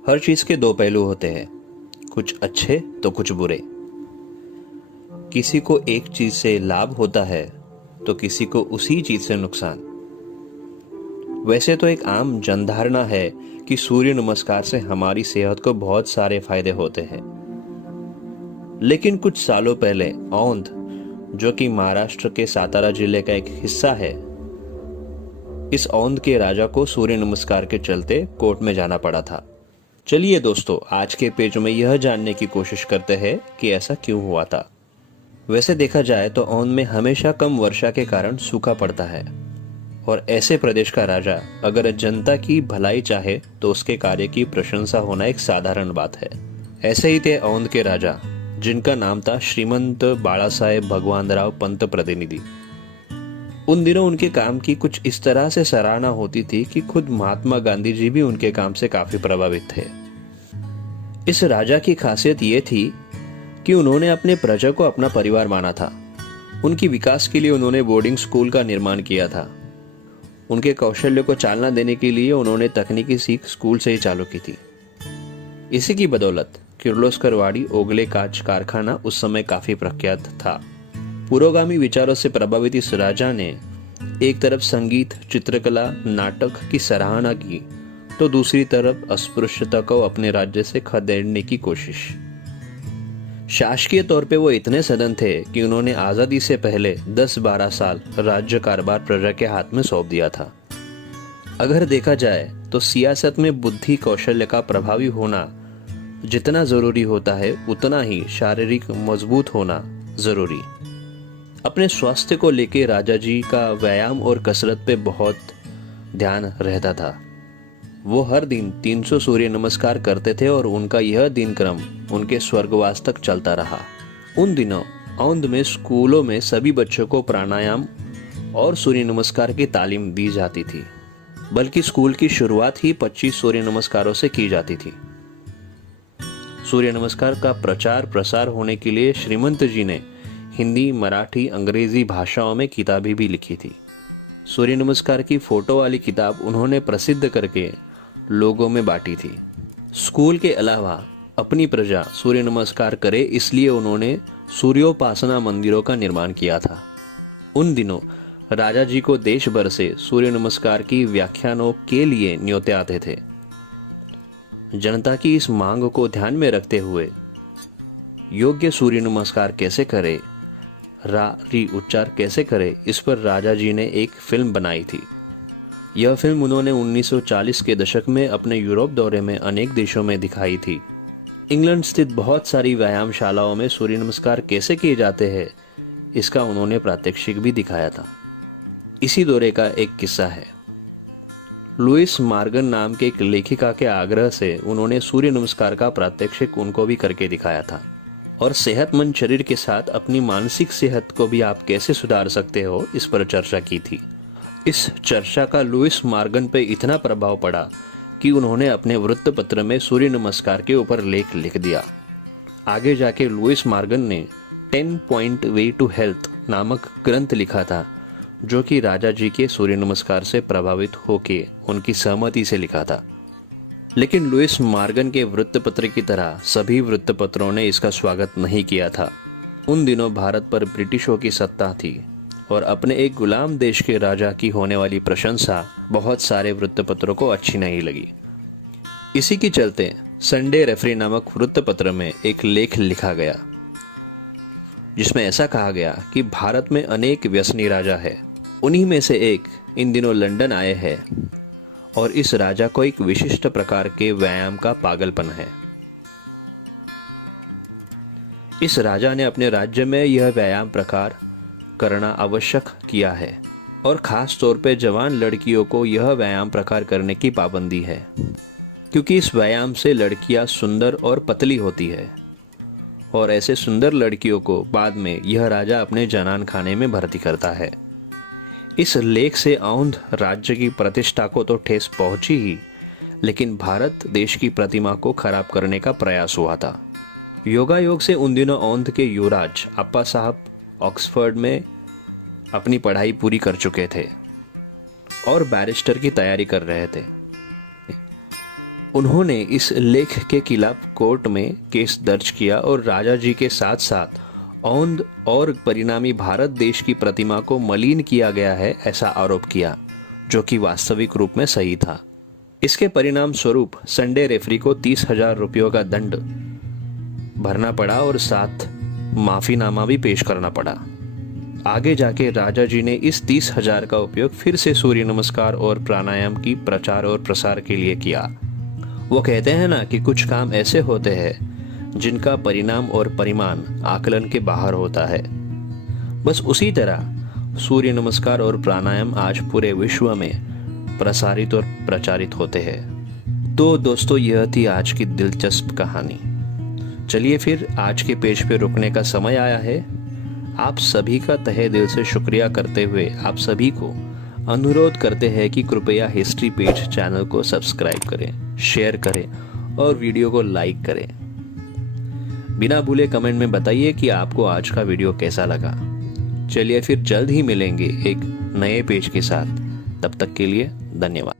हर चीज के दो पहलू होते हैं, कुछ अच्छे तो कुछ बुरे। किसी को एक चीज से लाभ होता है तो किसी को उसी चीज से नुकसान। वैसे तो एक आम जनधारणा है कि सूर्य नमस्कार से हमारी सेहत को बहुत सारे फायदे होते हैं। लेकिन कुछ सालों पहले औंध, जो कि महाराष्ट्र के सातारा जिले का एक हिस्सा है, इस औंध के राजा को सूर्य नमस्कार के चलते कोर्ट में जाना पड़ा था। चलिए दोस्तों, आज के पेज में यह जानने की कोशिश करते हैं कि ऐसा क्यों हुआ था। वैसे देखा जाए तो औंध में हमेशा कम वर्षा के कारण सूखा पड़ता है, और ऐसे प्रदेश का राजा अगर जनता की भलाई चाहे तो उसके कार्य की प्रशंसा होना एक साधारण बात है। ऐसे ही थे औंध के राजा, जिनका नाम था श्रीमंत बाळासाहेब भगवानराव पंत प्रतिनिधि। उन दिनों उनके काम की कुछ इस तरह से सराहना होती थी कि खुद महात्मा गांधी जी भी उनके काम से काफी प्रभावित थे। इस राजा की खासियत ये थी कि उन्होंने अपने प्रजा को अपना परिवार माना था। उनकी विकास के लिए उन्होंने बोर्डिंग स्कूल का निर्माण किया था। उनके कौशल्य को चालना देने के लिए उन्होंने तकनीकी सीख स्कूल से ही चालू की थी। इसी की बदौलत किर्लोस्करवाड़ी ओगले कांच कारखाना उस समय काफी प्रख्यात था। पुरोगामी विचारों से प्रभावित इस राजा ने एक तरफ संगीत, चित्रकला, नाटक की सराहना की तो दूसरी तरफ अस्पृश्यता को अपने राज्य से खदेड़ने की कोशिश। शासकीय तौर पे वो इतने सदन थे कि उन्होंने आजादी से पहले 10-12 साल राज्य कारभार प्रजा के हाथ में सौंप दिया था। अगर देखा जाए तो सियासत में बुद्धि कौशल्य का प्रभावी होना जितना जरूरी होता है, उतना ही शारीरिक मजबूत होना जरूरी। अपने स्वास्थ्य को लेकर राजा जी का व्यायाम और कसरत पे बहुत ध्यान रहता था। वो हर दिन 300 सूर्य नमस्कार करते थे और उनका यह दिनक्रम उनके स्वर्गवास तक चलता रहा। उन दिनों औंध में स्कूलों में सभी बच्चों को प्राणायाम और सूर्य नमस्कार की तालीम दी जाती थी, बल्कि स्कूल की शुरुआत ही 25 सूर्य नमस्कारों से की जाती थी। सूर्य नमस्कार का प्रचार प्रसार होने के लिए श्रीमंत जी ने हिंदी, मराठी, अंग्रेजी भाषाओं में किताबें भी लिखी थी। सूर्य नमस्कार की फोटो वाली किताब उन्होंने प्रसिद्ध करके लोगों में बांटी थी। स्कूल के अलावा अपनी प्रजा सूर्य नमस्कार करे, इसलिए उन्होंने सूर्योपासना मंदिरों का निर्माण किया था। उन दिनों राजा जी को देश भर से सूर्य नमस्कार की व्याख्यानों के लिए न्योते आते थे। जनता की इस मांग को ध्यान में रखते हुए योग्य सूर्य नमस्कार कैसे करे, री उच्चार कैसे करे, इस पर राजा जी ने एक फिल्म बनाई थी। यह फिल्म उन्होंने 1940 के दशक में अपने यूरोप दौरे में अनेक देशों में दिखाई थी। इंग्लैंड स्थित बहुत सारी व्यायामशालाओं में सूर्य नमस्कार कैसे किए जाते हैं, इसका उन्होंने प्रात्यक्षिक भी दिखाया था। इसी दौरे का एक किस्सा है। लुइस मार्गन नाम के एक लेखिका के आग्रह से उन्होंने सूर्य नमस्कार का प्रात्यक्षिक उनको भी करके दिखाया था, और सेहतमंद शरीर के साथ अपनी मानसिक सेहत को भी आप कैसे सुधार सकते हो, इस पर चर्चा की थी। इस चर्चा का लुइस मार्गन पे इतना प्रभाव पड़ा कि उन्होंने अपने वृत्तपत्र में सूर्य नमस्कार के ऊपर लेख लिख दिया। आगे जाके लुइस मार्गन ने 10 पॉइंट वे टू हेल्थ नामक ग्रंथ लिखा था, जो कि राजा जी के सूर्य नमस्कार से प्रभावित होके उनकी सहमति से लिखा था। लेकिन लुइस मार्गन के वृत्तपत्र की तरह सभी वृत्तपत्रों ने इसका स्वागत नहीं किया था। उन दिनों भारत पर ब्रिटिशों की सत्ता थी, और अपने एक गुलाम देश के राजा की होने वाली प्रशंसा बहुत सारे वृत्तपत्रों को अच्छी नहीं लगी। इसी के चलते संडे रेफरी नामक वृत्तपत्र में एक लेख लिखा गया, जिसमें ऐसा कहा गया कि भारत में अनेक व्यसनी राजा है। उन्हीं में से एक इन दिनों लंदन आए हैं, और इस राजा को एक विशिष्ट प्रकार के व्यायाम का पागलपन है। इस राजा ने अपने राज्य में यह व्यायाम प्रकार करना आवश्यक किया है, और खास तौर पे जवान लड़कियों को यह व्यायाम प्रकार करने की पाबंदी है, क्योंकि इस व्यायाम से लड़कियां सुंदर और पतली होती है, और ऐसे सुंदर लड़कियों को बाद में यह राजा अपने जनान खाने में भर्ती करता है। इस लेख से औंध राज्य की प्रतिष्ठा को तो ठेस पहुंची ही, लेकिन भारत देश की प्रतिमा को खराब करने का प्रयास हुआ था। योगायोग से उन दिनों औंध के युवराज अप्पा साहब ऑक्सफोर्ड में अपनी पढ़ाई पूरी कर चुके थे और बैरिस्टर की तैयारी कर रहे थे। उन्होंने इस लेख के खिलाफ कोर्ट में केस दर्ज किया और राजा जी के साथ साथ औंध और परिणामी भारत देश की प्रतिमा को मलिन किया गया है ऐसा आरोप किया, जो कि वास्तविक रूप में सही था। इसके परिणाम स्वरूप संडे रेफरी को 30,000 रुपयों का दंड भरना पड़ा और साथ माफीनामा भी पेश करना पड़ा। आगे जाके राजा जी ने इस 30,000 का उपयोग फिर से सूर्य नमस्कार और प्राणायाम की प्रचार और प्रसार के लिए किया। वो कहते हैं ना कि कुछ काम ऐसे होते हैं जिनका परिणाम और परिमाण आकलन के बाहर होता है। बस उसी तरह सूर्य नमस्कार और प्राणायाम आज पूरे विश्व में प्रसारित और प्रचारित होते हैं। तो दोस्तों, यह थी आज की दिलचस्प कहानी। चलिए फिर आज के पेज पे रुकने का समय आया है। आप सभी का तहे दिल से शुक्रिया करते हुए आप सभी को अनुरोध करते हैं कि कृपया हिस्ट्री पेज चैनल को सब्सक्राइब करें, शेयर करें और वीडियो को लाइक करें। बिना भूले कमेंट में बताइए कि आपको आज का वीडियो कैसा लगा। चलिए फिर जल्द ही मिलेंगे एक नए पेज के साथ। तब तक के लिए धन्यवाद।